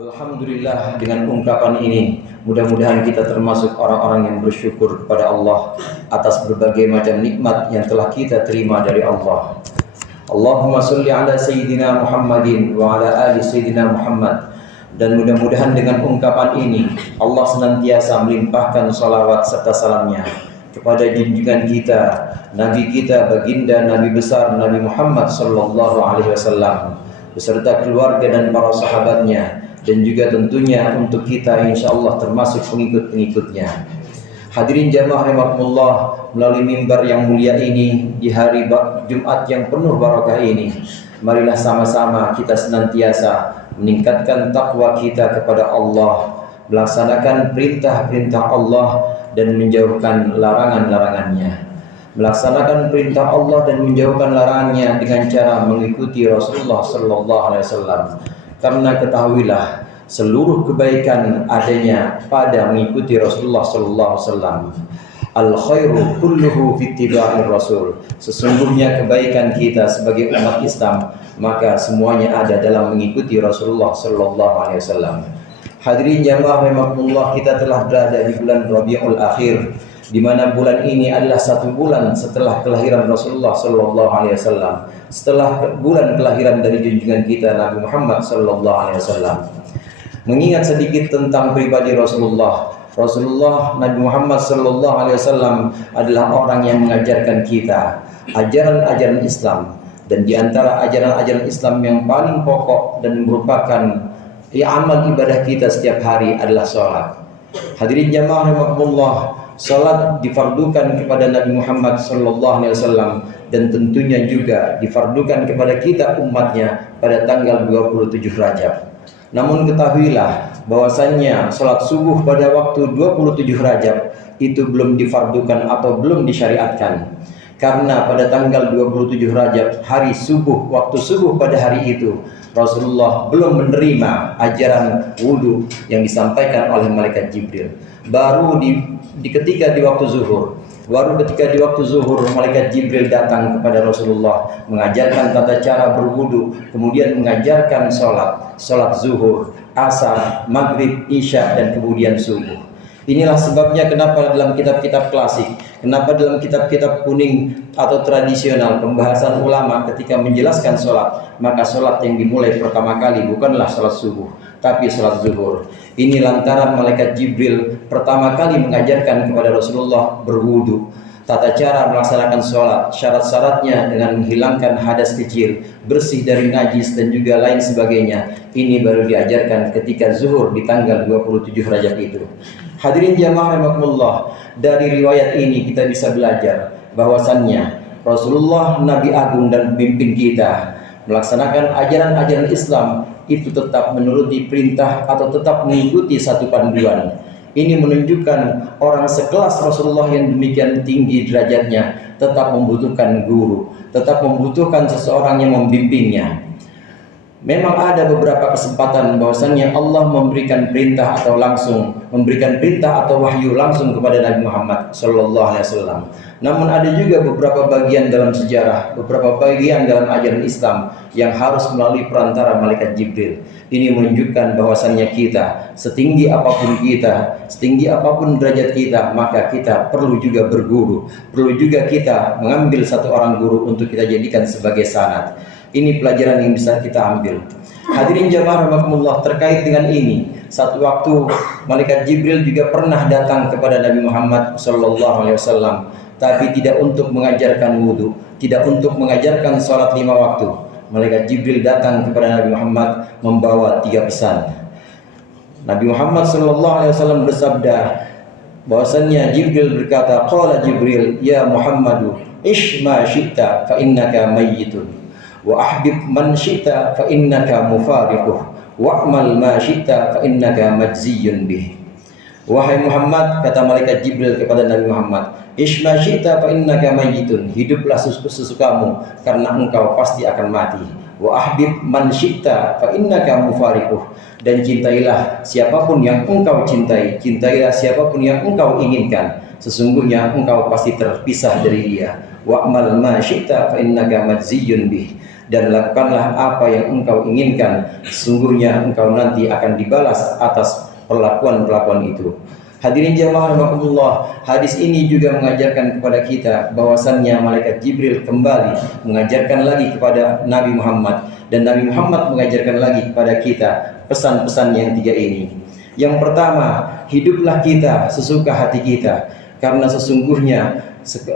Alhamdulillah, dengan ungkapan ini mudah-mudahan kita termasuk orang-orang yang bersyukur kepada Allah atas berbagai macam nikmat yang telah kita terima dari Allah. Allahumma sholli ala sayyidina Muhammadin wa ala ali sayyidina Muhammad. Dan mudah-mudahan dengan ungkapan ini Allah senantiasa melimpahkan salawat serta salamnya kepada junjungan kita, Nabi kita, baginda Nabi besar Nabi Muhammad sallallahu alaihi wasallam beserta keluarga dan para sahabatnya, dan juga tentunya untuk kita insyaallah termasuk pengikut-pengikutnya. Hadirin jamaah rahimakumullah, melalui mimbar yang mulia ini di hari Jumat yang penuh barakah ini, marilah sama-sama kita senantiasa meningkatkan takwa kita kepada Allah, melaksanakan perintah-perintah Allah dan menjauhkan larangan-larangannya. Melaksanakan perintah Allah dan menjauhkan larangannya dengan cara mengikuti Rasulullah sallallahu alaihi wasallam. Karena ketahuilah seluruh kebaikan adanya pada mengikuti Rasulullah sallallahu alaihi wasallam. Al khairu kulluhu fi ittiba'ir rasul. Sesungguhnya kebaikan kita sebagai umat Islam maka semuanya ada dalam mengikuti Rasulullah sallallahu alaihi wasallam. Hadirin jamaah rahimakumullah, kita telah berada di bulan Rabiul Akhir, di mana bulan ini adalah satu bulan setelah kelahiran Rasulullah sallallahu alaihi wasallam, setelah bulan kelahiran dari junjungan kita Nabi Muhammad sallallahu alaihi wasallam. Mengingat sedikit tentang pribadi Rasulullah Nabi Muhammad sallallahu alaihi wasallam adalah orang yang mengajarkan kita ajaran-ajaran Islam, dan di antara ajaran-ajaran Islam yang paling pokok dan merupakan amal ibadah kita setiap hari adalah sholat. Hadirin jamaah rahimakumullah, salat difardukan kepada Nabi Muhammad sallallahu alaihi wasallam dan tentunya juga difardukan kepada kita umatnya pada tanggal 27 Rajab. Namun ketahuilah bahwasannya salat subuh pada waktu 27 Rajab itu belum difardukan atau belum disyariatkan. Karena pada tanggal 27 Rajab, hari subuh, waktu subuh pada hari itu Rasulullah belum menerima ajaran wudhu yang disampaikan oleh malaikat Jibril. Baru ketika di waktu zuhur, malaikat Jibril datang kepada Rasulullah mengajarkan tata cara berwudu, kemudian mengajarkan sholat zuhur, asar, maghrib, isya, dan kemudian subuh. Inilah sebabnya kenapa dalam kitab-kitab klasik, kenapa dalam kitab-kitab kuning atau tradisional pembahasan ulama ketika menjelaskan sholat, maka sholat yang dimulai pertama kali bukanlah sholat subuh, tapi sholat zuhur. Ini lantaran malaikat Jibril pertama kali mengajarkan kepada Rasulullah berwudu, tata cara melaksanakan sholat, syarat-syaratnya dengan menghilangkan hadas kecil, bersih dari najis dan juga lain sebagainya. Ini baru diajarkan ketika zuhur di tanggal 27 Rajab itu. Hadirin jamaah rahimakumullah, dari riwayat ini kita bisa belajar bahwasannya Rasulullah Nabi Agung dan pemimpin kita melaksanakan ajaran-ajaran Islam itu tetap menuruti perintah atau tetap mengikuti satu panduan. Ini menunjukkan orang sekelas Rasulullah yang demikian tinggi derajatnya tetap membutuhkan guru, tetap membutuhkan seseorang yang membimbingnya. Memang ada beberapa kesempatan bahwasannya Allah memberikan perintah atau wahyu langsung kepada Nabi Muhammad sallallahu alaihi wasallam. Namun ada juga beberapa bagian dalam sejarah, beberapa bagian dalam ajaran Islam yang harus melalui perantara malaikat Jibril. Ini menunjukkan bahwasannya kita, setinggi apapun derajat kita, maka kita perlu juga berguru, perlu juga kita mengambil satu orang guru untuk kita jadikan sebagai sanad. Ini pelajaran yang bisa kita ambil. Hadirin jamaah rahimakumullah, terkait dengan ini, satu waktu malaikat Jibril juga pernah datang kepada Nabi Muhammad sallallahu alaihi wasallam, tapi tidak untuk mengajarkan wudu, tidak untuk mengajarkan sholat 5 waktu. Malaikat Jibril datang kepada Nabi Muhammad membawa 3 pesan. Nabi Muhammad sallallahu alaihi wasallam bersabda bahwasannya Jibril berkata, qala Jibril, ya Muhammadu, ish ma syi'ta fa innaka mayyitun, wa ahbib man syi'ta fa innaka mufariquh, wa'mal ma syi'ta fa innaka majziyun bih. Wahai Muhammad, kata malaikat Jibril kepada Nabi Muhammad, isma syi'ta fa innaka mayyitun, hiduplah sesukamu karena engkau pasti akan mati. Wa ahbib man syi'ta fa innaka mufariquh, dan cintailah siapapun yang engkau cintai, cintailah siapapun yang engkau inginkan, sesungguhnya engkau pasti terpisah dari dia. Wa'mal ma syi'ta fa innaka majziyun bih, dan lakukanlah apa yang engkau inginkan, sesungguhnya engkau nanti akan dibalas atas perlakuan-perlakuan itu. Hadirin jamaah rahimakumullah, hadis ini juga mengajarkan kepada kita bahwasannya malaikat Jibril kembali mengajarkan lagi kepada Nabi Muhammad, dan Nabi Muhammad mengajarkan lagi kepada kita pesan-pesan yang tiga ini. Yang pertama, hiduplah kita sesuka hati kita, karena sesungguhnya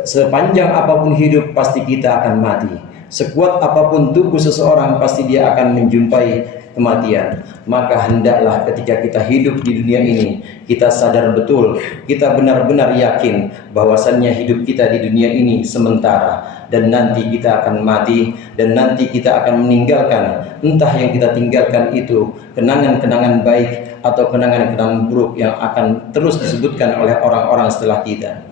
sepanjang apapun hidup pasti kita akan mati. Sekuat apapun tubuh seseorang pasti dia akan menjumpai kematian. Maka hendaklah ketika kita hidup di dunia ini, kita sadar betul, kita benar-benar yakin bahwasannya hidup kita di dunia ini sementara, dan nanti kita akan mati, dan nanti kita akan meninggalkan, entah yang kita tinggalkan itu kenangan-kenangan baik atau kenangan-kenangan buruk yang akan terus disebutkan oleh orang-orang setelah kita.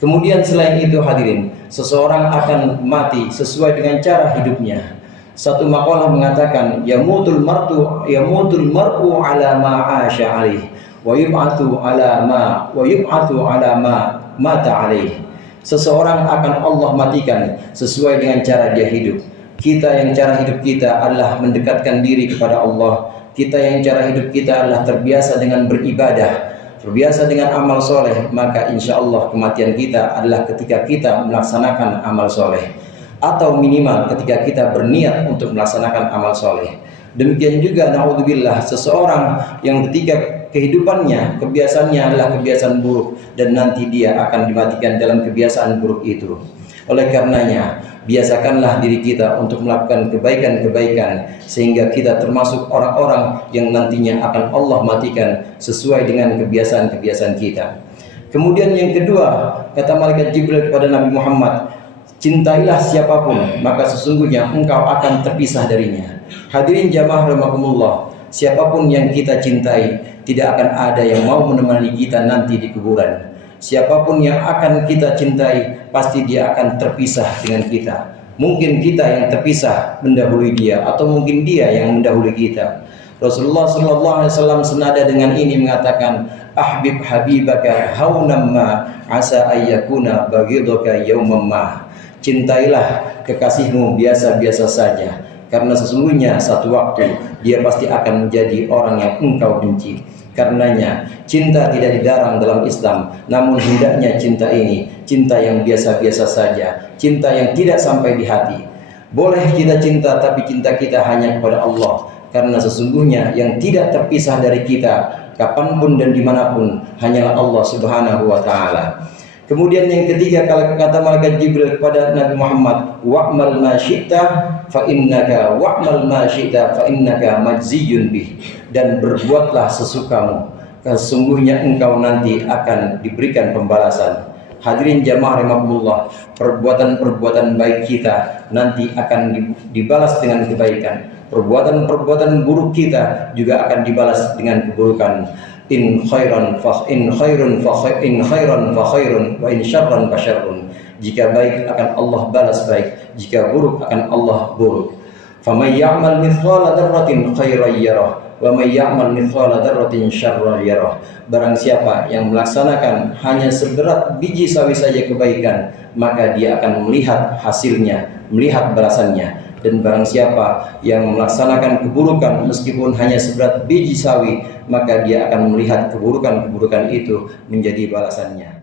Kemudian selain itu hadirin, seseorang akan mati sesuai dengan cara hidupnya. Satu makalah mengatakan, yamutul mar'u ala ma 'asha 'alaih wa yub'atsu ala ma mata 'alaih. Seseorang akan Allah matikan sesuai dengan cara dia hidup. Kita yang cara hidup kita adalah mendekatkan diri kepada Allah. Kita yang cara hidup kita adalah terbiasa dengan beribadah, terbiasa dengan amal soleh, maka insya Allah kematian kita adalah ketika kita melaksanakan amal soleh, atau minimal ketika kita berniat untuk melaksanakan amal soleh. Demikian juga naudzubillah, seseorang yang ketika kehidupannya, kebiasaannya adalah kebiasaan buruk, dan nanti dia akan dimatikan dalam kebiasaan buruk itu. Oleh karenanya, biasakanlah diri kita untuk melakukan kebaikan-kebaikan, sehingga kita termasuk orang-orang yang nantinya akan Allah matikan sesuai dengan kebiasaan-kebiasaan kita. Kemudian yang kedua, kata malaikat Jibril kepada Nabi Muhammad, cintailah siapapun, maka sesungguhnya engkau akan terpisah darinya. Hadirin jamaah rahimakumullah, siapapun yang kita cintai, tidak akan ada yang mau menemani kita nanti di kuburan. Siapapun yang akan kita cintai, pasti dia akan terpisah dengan kita. Mungkin kita yang terpisah mendahului dia, atau mungkin dia yang mendahului kita. Rasulullah SAW senada dengan ini mengatakan, ahbib habibaka haunamma asa ayyakuna baghidaka yaumamma. Cintailah kekasihmu biasa-biasa saja, karena sesungguhnya satu waktu dia pasti akan menjadi orang yang engkau benci. Karenanya cinta tidak dilarang dalam Islam, namun hendaknya cinta ini cinta yang biasa-biasa saja, cinta yang tidak sampai di hati. Boleh kita cinta, tapi cinta kita hanya kepada Allah, karena sesungguhnya yang tidak terpisah dari kita kapanpun dan dimanapun hanyalah Allah Subhanahu wa Ta'ala. Kemudian yang ketiga, kalau kata malaikat Jibril kepada Nabi Muhammad, wa'mal ma syi'ta fa innaka majziyun bih, dan berbuatlah sesukamu, sesungguhnya engkau nanti akan diberikan pembalasan. Hadirin jamaah rahimakumullah, perbuatan-perbuatan baik kita nanti akan dibalas dengan kebaikan. Perbuatan-perbuatan buruk kita juga akan dibalas dengan keburukan. In khairan fa khairun wa in syarran fa syarrun. Jika baik akan Allah balas baik, jika buruk akan Allah buruk. Faman ya'mal mithqala dzarratin khairan yarah wa may ya'mal mithqala dzarratin syarran yarah. Barang siapa yang melaksanakan hanya seberat biji sawi saja kebaikan, maka dia akan melihat hasilnya, melihat balasannya. Dan barang siapa yang melaksanakan keburukan meskipun hanya seberat biji sawi, maka dia akan melihat keburukan-keburukan itu menjadi balasannya.